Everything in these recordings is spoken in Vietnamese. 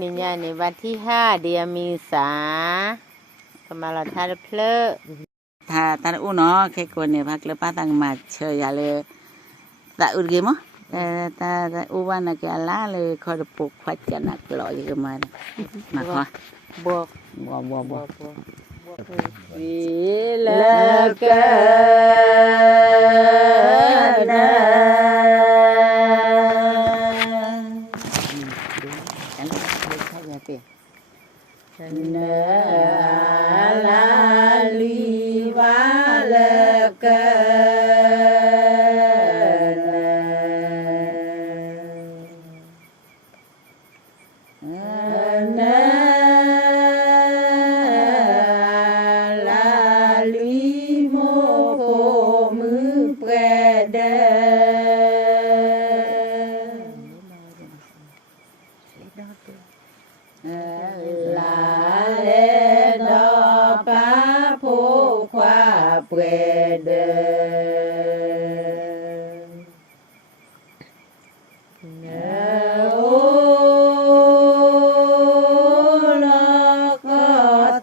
นี่เนี่ยในวันที่5 เดือนเมษากำลังทานเพลอถ้าตาอูเนาะแค่คนเนี่ยพักเลป้าตังมาเชยยาเลยตาอุดเกมั้งตาอูวันนักยาลาเลยคอยปลุกพัดกันนักลอยกันมามาขอบวกสิละกันนะนะลาลีวาละกันนะลาลีโมโพมือแปรเดลาเลดอปาโพควาเปรเดโอลก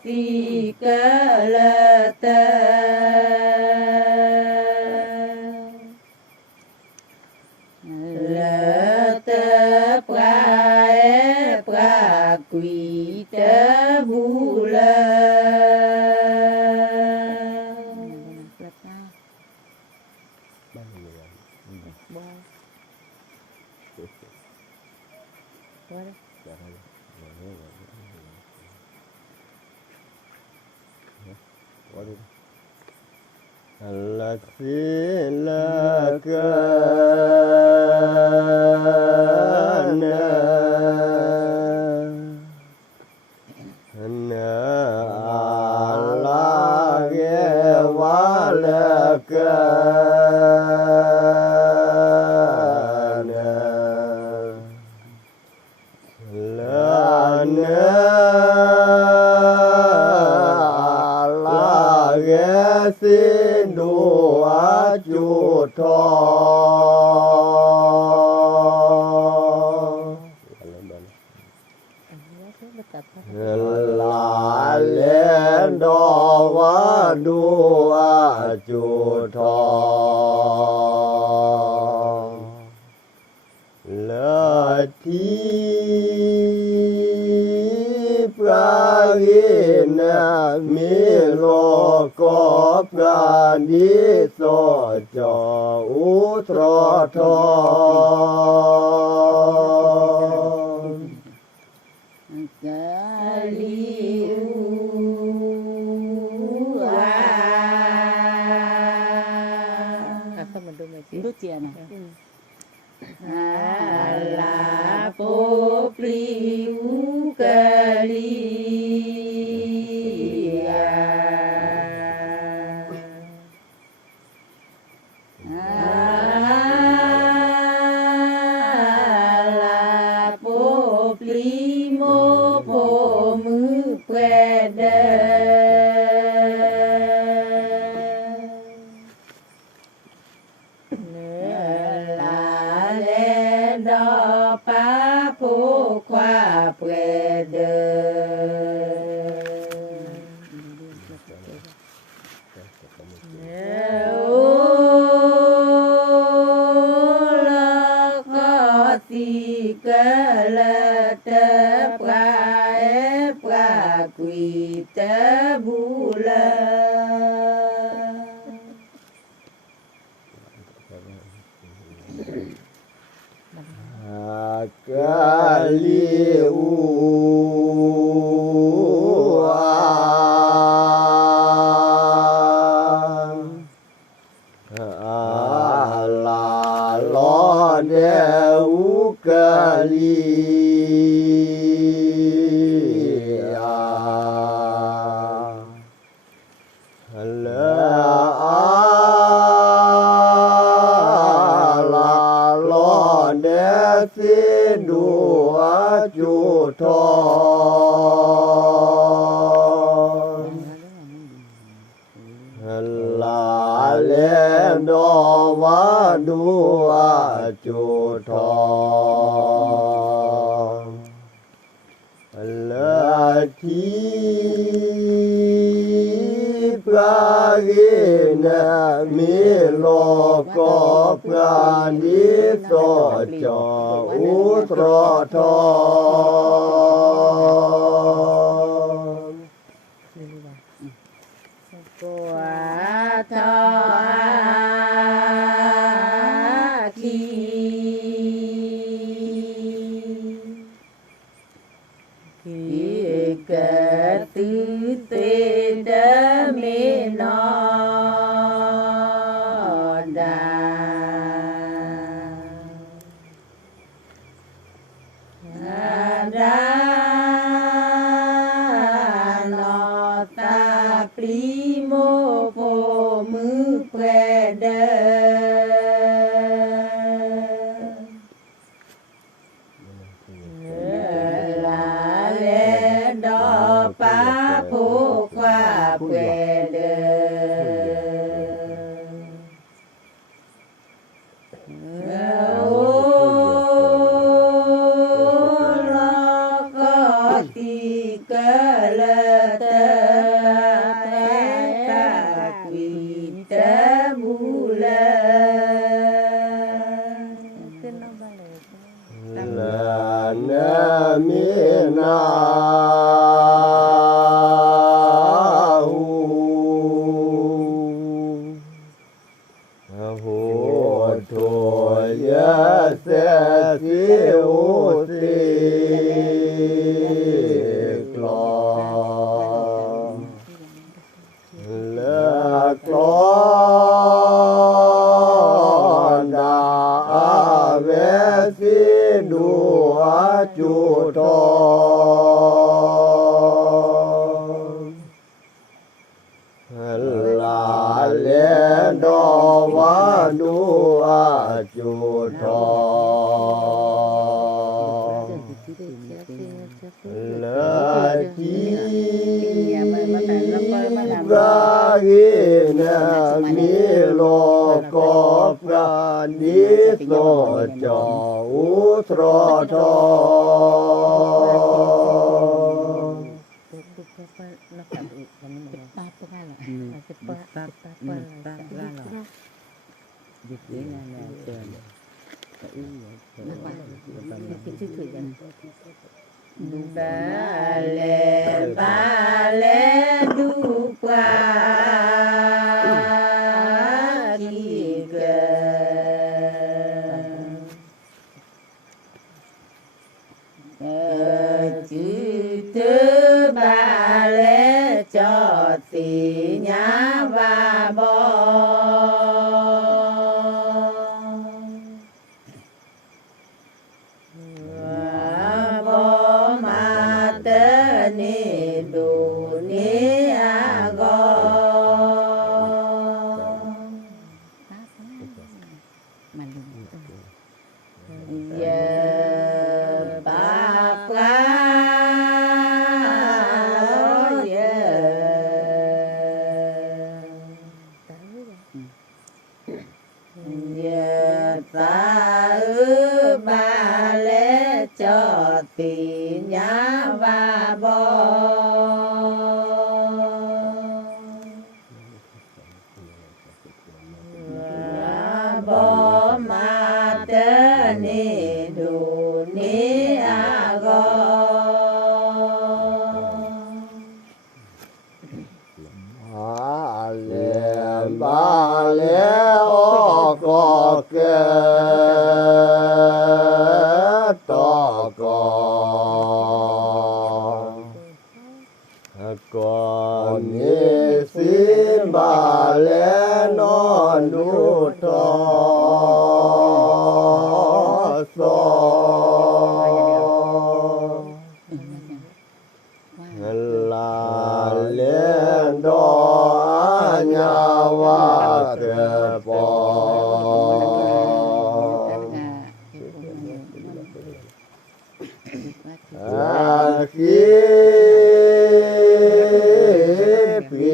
ติกะละตะละตะปราปรากุยตะบูละLa silakana na alage walakana lana alage sindu ajuto la lendo wadu ajuto la ti pragina milo ko prani so jo utro toดูเจียนะลาโปปลิวกะลีลาโปปลิโมโพมือแปรเดลาเลดอปาโพควาเปรเดโอลกติกะละตะปราปรากุยตะบูละKaliu ala lo deu kali sindu ajuto la lendo wadu ajuto Lati pragina milo ko pradi so cho utro to quả thọ khi kể tư tê đa mê nó đà đà nó ta primo po mư pre đê là lẽ đó pa po qua pre đê la na mi na hu tho ya se si u si klo la klo da ave si du a chu tho la le do va du a chu tho la chi pragina milo ko pradi so cho utro to ba lê du qua khi chữ thứ ba lê cho tì nhá và bò ni du ni a go ye ba pa ye ye ta ba lê cho tì nhá và bò bò ma tê ni du ni a go ba le o ko ke to ko ko ni si ba le no du to so la le do nya wa te po khi pi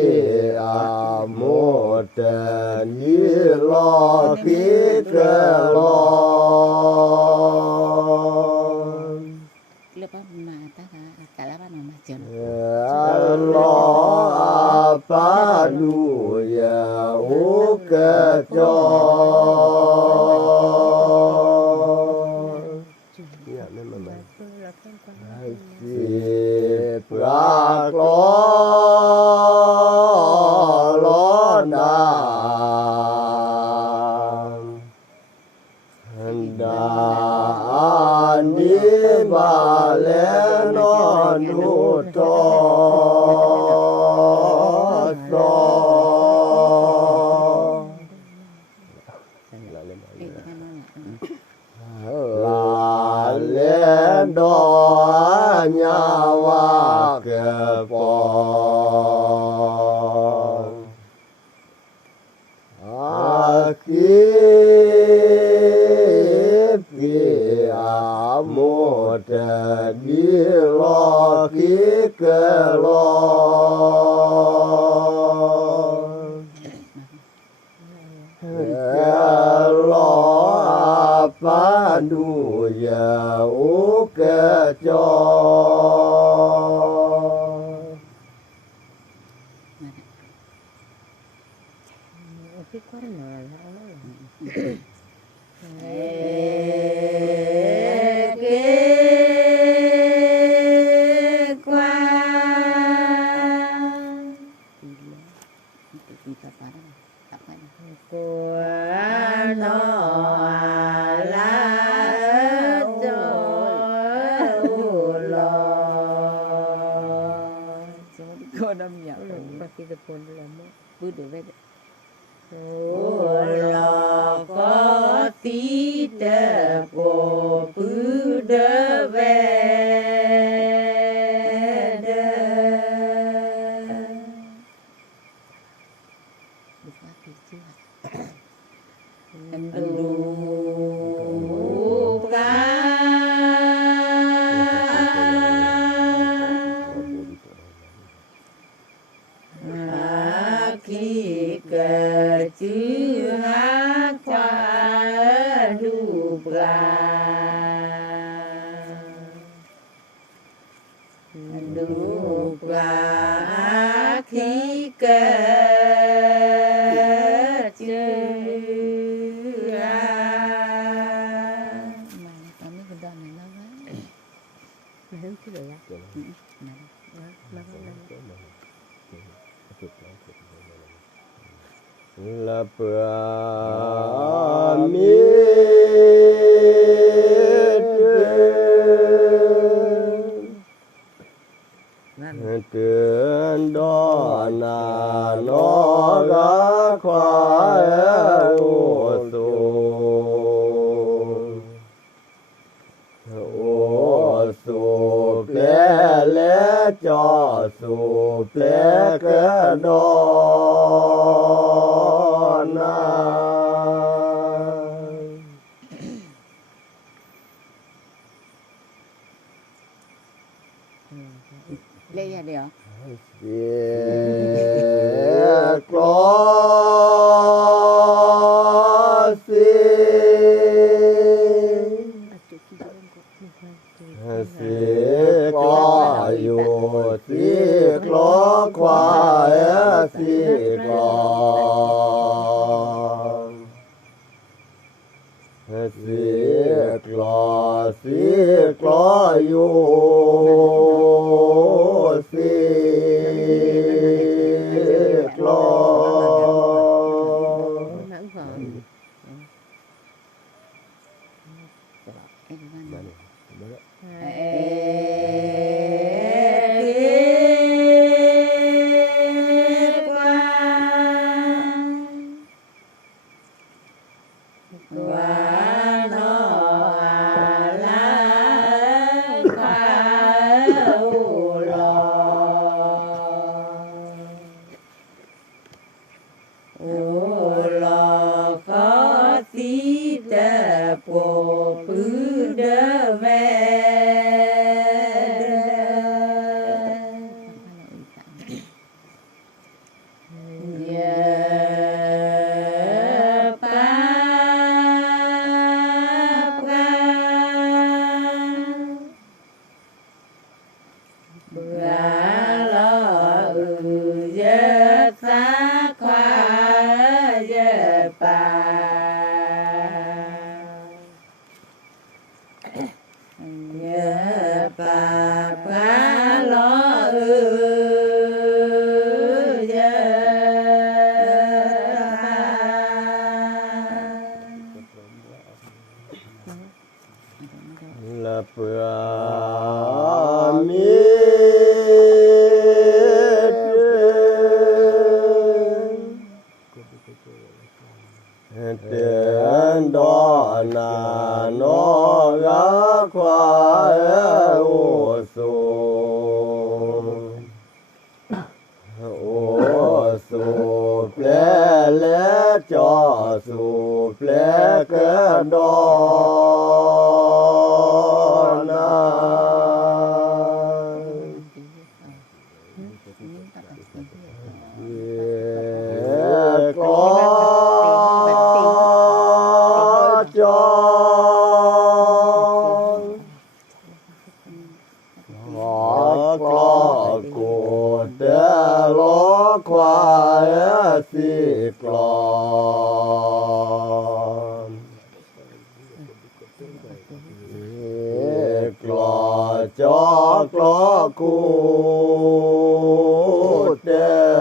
a mo te ni lo khi te lo เรียกว่ามา ta cả lá ba nó mà chờ lo pa du ya u ka cho ya nên mà si pra lo na ni ba le no nu to so la le do nya wa ke po aki một đi lo khí cơ lo lo pa nu ya u cơ cho lo có tí đờ bộ bứ đơ về khi cờ chữ hát qua đu bra khi cờ chữ la pra mi tiền đó là nó đã khoa ô tô lẽ lẽ cho số lẽ cái đó na lấy ra được Claw bữa lo giờ xa khoa giờ bà giờ bà lo giờ là bữa mi tiền đó là nó gác qua ô số ple lẽ cho số ple cái đó na có cho họ có của té lo qua xì clon clon cho clon cu té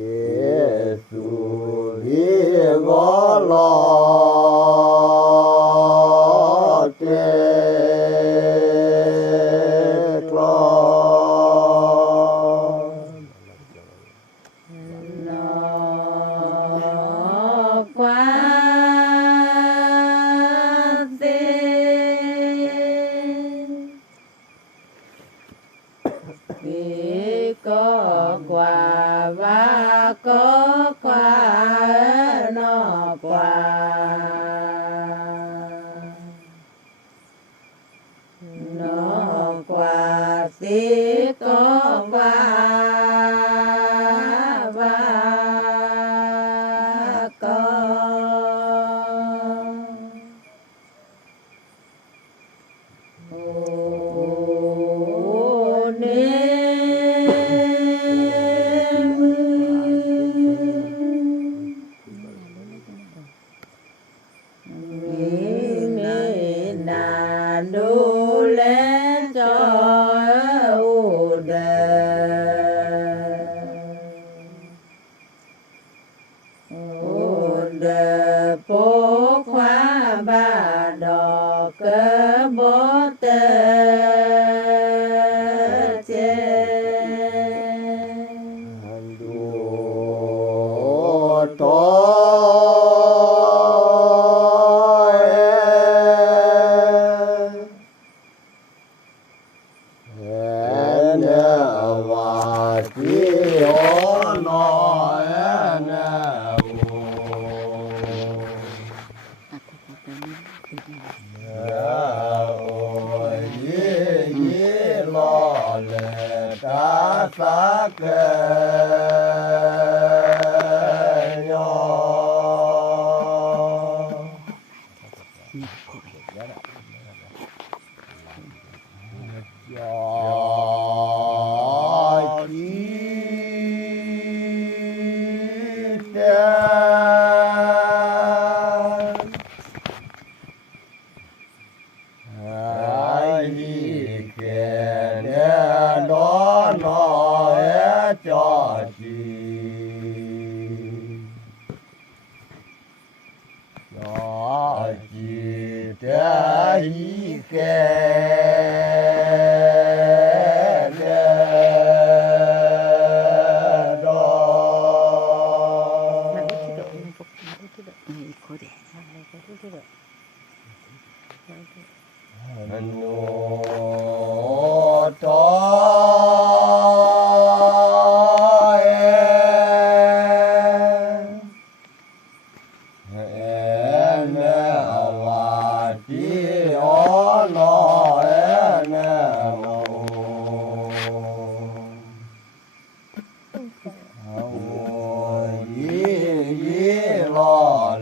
Giê-su hi go lo โปควาบาดอกเกโบเตเจ ดูตอเนวาทิโอนอยเนโล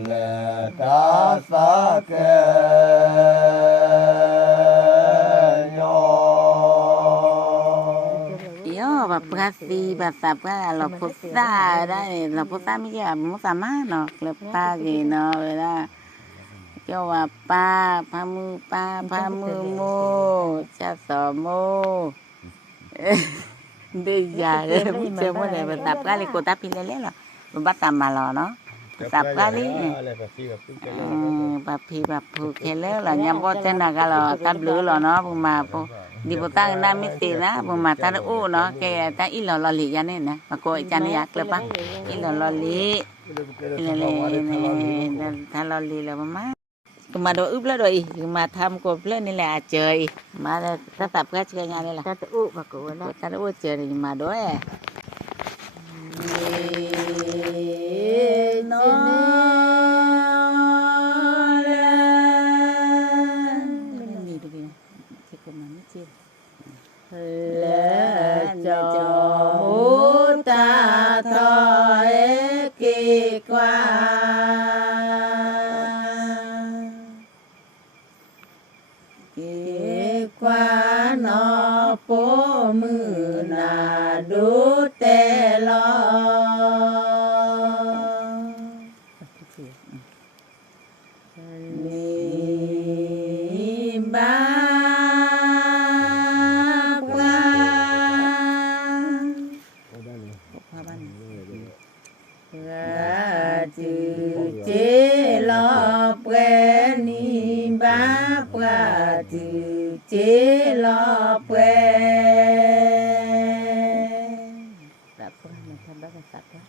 เลตาสักยปกติแบบสับก็เราพุทธาได้เราพุทธาไม่ใช่มุสามารถเนาะเล็บตากีเนาะเวลาเกี่ยวว่าป้าพามือโมจะสอโมดีใจเลยไม่เจอเมื่อไหร่แบบสับก็เลยโกตาพิเลเล่หรอบัตตามาหรอเนาะสับก็เลยแบบพี่แบบผูกเคเล่หรอยามก็เจนก็หรอตับหรือหรอเนาะผมมาปุ๊di botang na mesti na pemata u no ke ta ilo loli ya ne na mako ikan ya klepa ilo loli ile ta loli là mama mà đồ ướp lá rồi mà tham cột lênนี่แหละtrời mà ta tập cái chơi nhà đây là ta u và cổ đó ta u chơi thì mà đó nó lệ cho mũ ta thôi kỳ qua nó bố mưa nà đu tê lo ni ba chế lo quê ni ba qua từ chế lo quê đã có mình tham gia sạch đó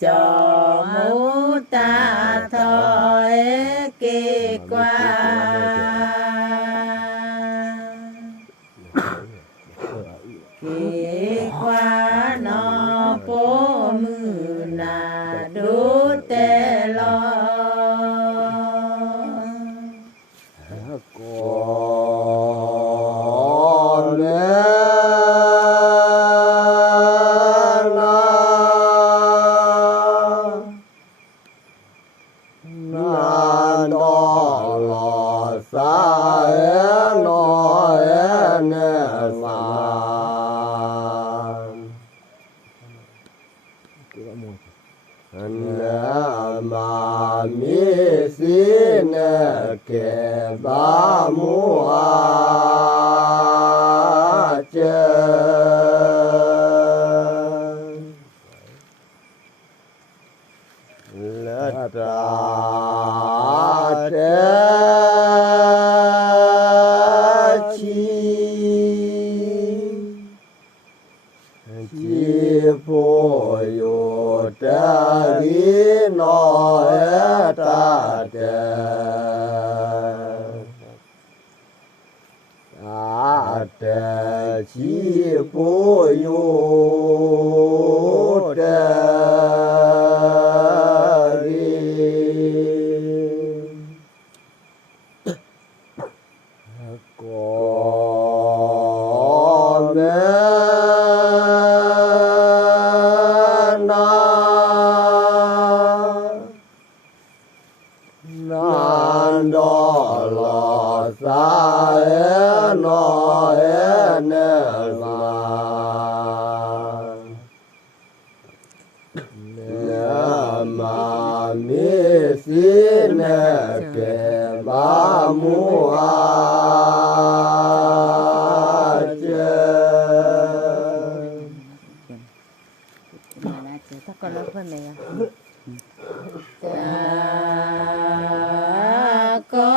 cho mũ ta thôi kỳ qua nó bố mưa nà đu tê lo เก็บามัวเจละตาเตชีจีโพโยตาลีโนเอตาเตเตชีโพโยตาลีก็แม่นอลอสาเอนอเอเนมาเนมามิสิเนเกบามัวเจ ถ้าก่อนเราเพิ่มเลยอ่ะ ก็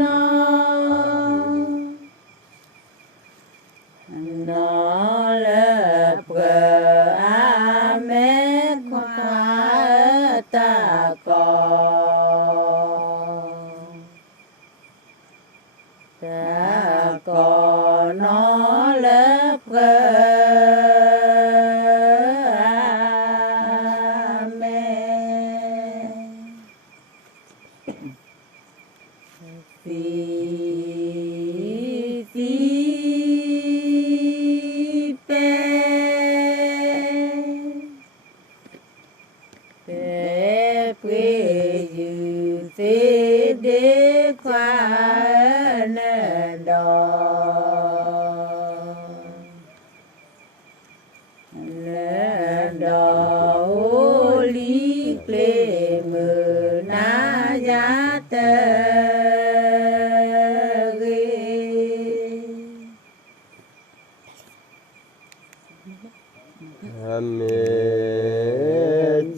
นอนอเลเปรอาเมควาตากอตากอนอเลเปรเม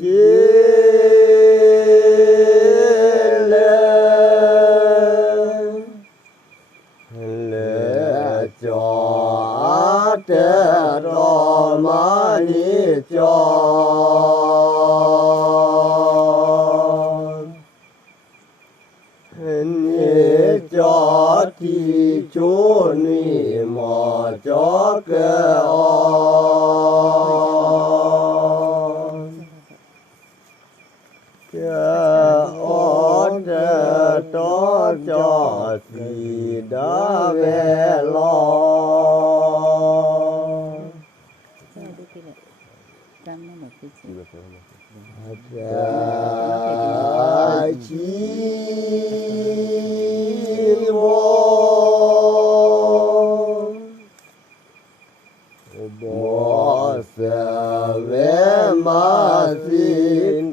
จิเลจอเตรอมานิจอนิจอที่ชุนีหมอจอเกอจอสีดาเวลอชีโมบอสเวมาสิน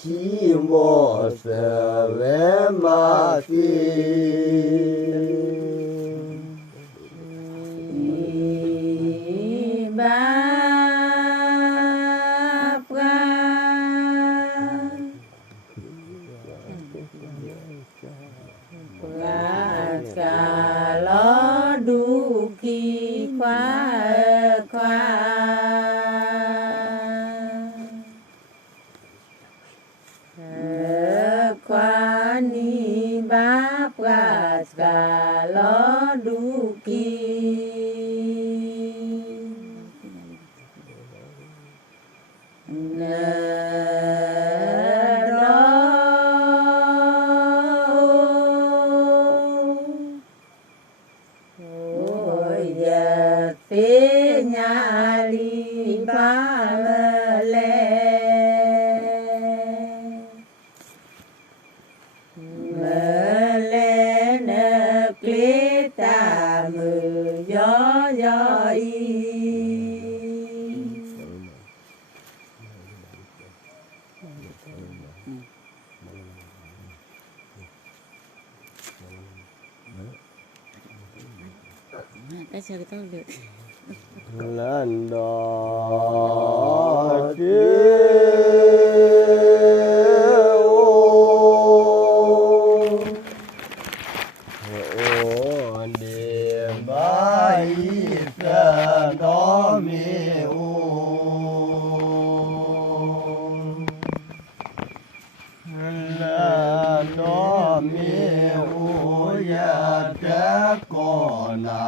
ชีโมสเวมาสิบาปราสกาลอดูกีควาควาควานีบาปราสกาลอดูกีเนรโอยเสญาลีบาเลเมเลเนกลิตามือยอยอย แต่เชื่อก็ต้องเลือก ลันดาติโอโอเดบายสะดอมิโอละดอมิโอยะตะโกนา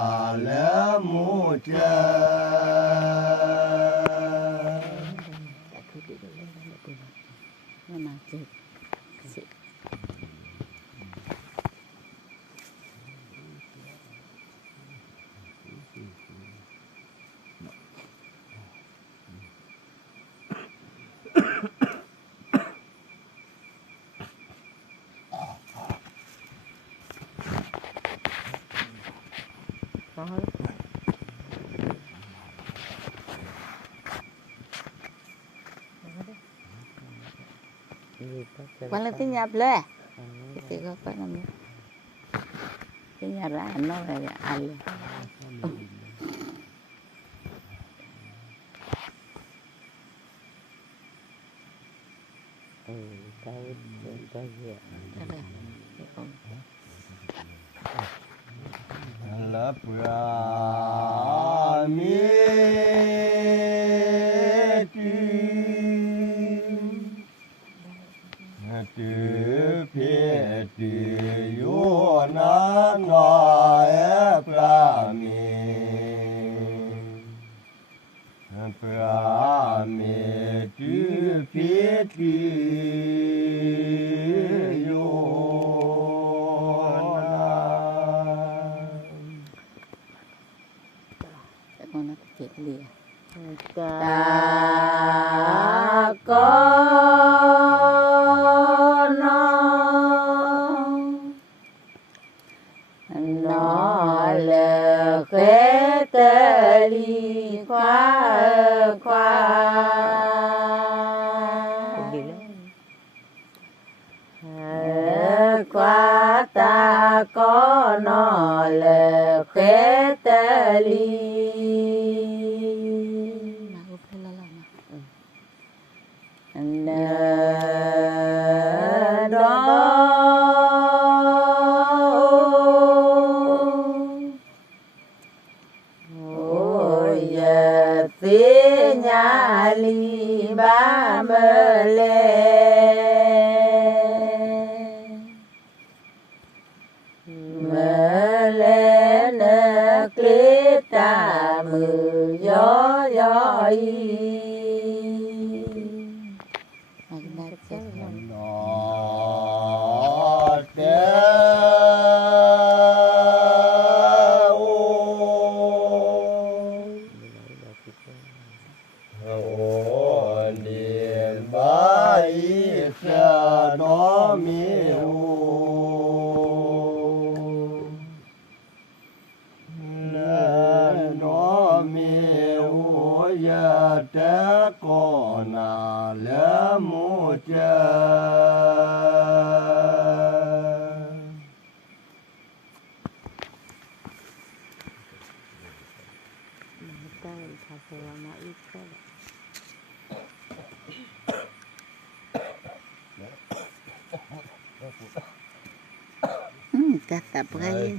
ละมุจาไม่มาเจ็บสิวันละที่หยับเลยที่เขาไปนั่นที่หยับร้านนอกอะไรอันเลยละปรามิติตือเพติโยนานาเอปรามิปรามิตือเพติโยเจ็บเลีย ตากอนอนอเลเกตลีควาควาควาตากอนอเลเกตลี Sinyali bamele melene kita muyoi Kata peraya.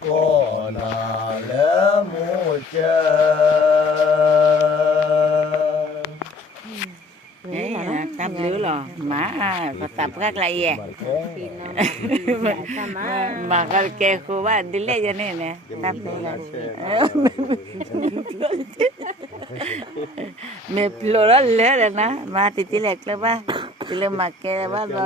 Kona le mucha loh mah tetap kak lah ya makal ke kuwa dile ya nih tapi me plural le na ma titile kleba tile makke ba ba